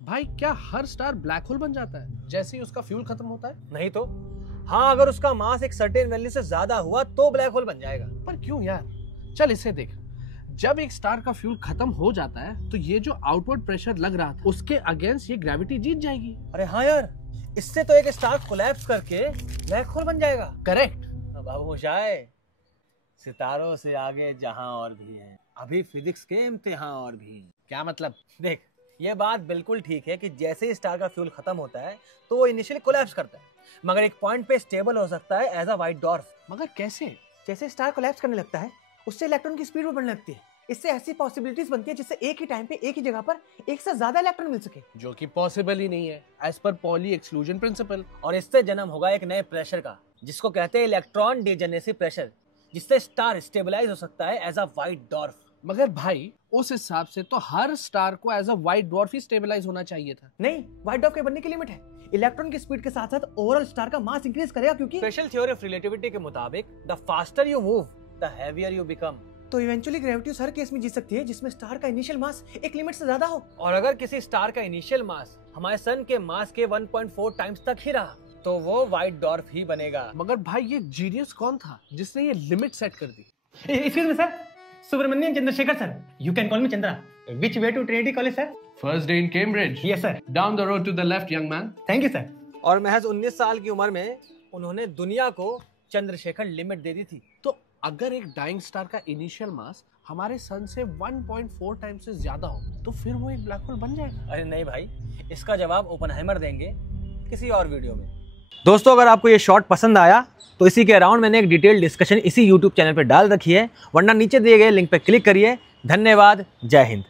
भाई क्या हर star black hole बन जाता है जैसे ही उसका फ्यूल खत्म होता है? नहीं तो हाँ, अगर उसका मास एक सर्टेन वैल्यू से ज्यादा हुआ तो ब्लैक होल बन जाएगा। पर क्यों यार? चल इसे देख, जब एक स्टार का फ्यूल खत्म हो जाता है तो ये जो आउटवर्ड प्रेशर लग रहा था उसके अगेंस्ट ये ग्रेविटी जीत जाएगी। अरे हाँ यार, इससे तो एक स्टार कोलैप्स करके ब्लैक होल बन जाएगा। करेक्ट। अब होशाए, सितारों से आगे जहां और भी है, अभी फिजिक्स के इम्तिहान और भी। क्या मतलब? देख, ये बात बिल्कुल ठीक है कि जैसे ही स्टार का फ्यूल खत्म होता है तो वो इनिशियली कोलैप्स करता है, मगर एक पॉइंट पे स्टेबल हो सकता है एज अ व्हाइट डॉर्फ। मगर कैसे? जैसे स्टार कोलैप्स करने लगता है उससे इलेक्ट्रॉन की स्पीड भी बढ़ने लगती है। इससे ऐसी पॉसिबिलिटीज बनती है जिससे एक ही टाइम पे एक ही जगह पर एक से ज्यादा इलेक्ट्रॉन मिल सके, जो कि पॉसिबल ही नहीं है as per poly exclusion principle. और इससे जन्म होगा एक नए प्रेशर का, जिसको कहते हैं इलेक्ट्रॉन डिजेनेरेसी प्रेशर, जिससे स्टार स्टेबलाइज हो सकता है एज अ व्हाइट डॉर्फ। मगर भाई उस हिसाब से तो हर स्टार को एज अ व्हाइट डॉर्फ ही स्टेबलाइज होना चाहिए था। नहीं, व्हाइट डॉर्फ के बनने की लिमिट है। इलेक्ट्रॉन की स्पीड के साथ साथ ओवरऑल स्टार का मास इंक्रीज करेगा, क्योंकि स्पेशल थ्योरी ऑफ रिलेटिविटी के मुताबिक the faster you move the heavier you become. तो इवेंचुअली ग्रेविटी हर केस में जीत सकती है जिसमें स्टार का इनिशियल मास एक लिमिट से ज्यादा हो। और अगर किसी स्टार का इनिशियल मास हमारे सन के मास के 1.4 टाइम्स तक ही रहा तो वो व्हाइट डॉर्फ ही बनेगा। मगर भाई ये जीनियस कौन था जिसने ये लिमिट सेट कर दी? Excuse me, sir. Subramanian Chandrasekhar, sir. You can call me Chandra. Which way to Trinity College, sir? First day in Cambridge. Yes, sir. Down the road to the left, young man. Thank you, sir. और महज 19 साल की उम्र में उन्होंने दुनिया को Chandrashekhar limit दे दी थी। तो अगर एक डाइंग स्टार का इनिशियल मास हमारे सन से 1.4 टाइम से ज्यादा हो तो फिर वो एक ब्लैक होल बन जाएगा? अरे नहीं भाई, इसका जवाब ओपनहाइमर देंगे किसी और वीडियो में। दोस्तों, अगर आपको ये शॉर्ट पसंद आया तो इसी के अराउंड मैंने एक डिटेल डिस्कशन इसी YouTube चैनल पर डाल रखी है, वरना नीचे दिए गए लिंक पर क्लिक करिए। धन्यवाद। जय हिंद।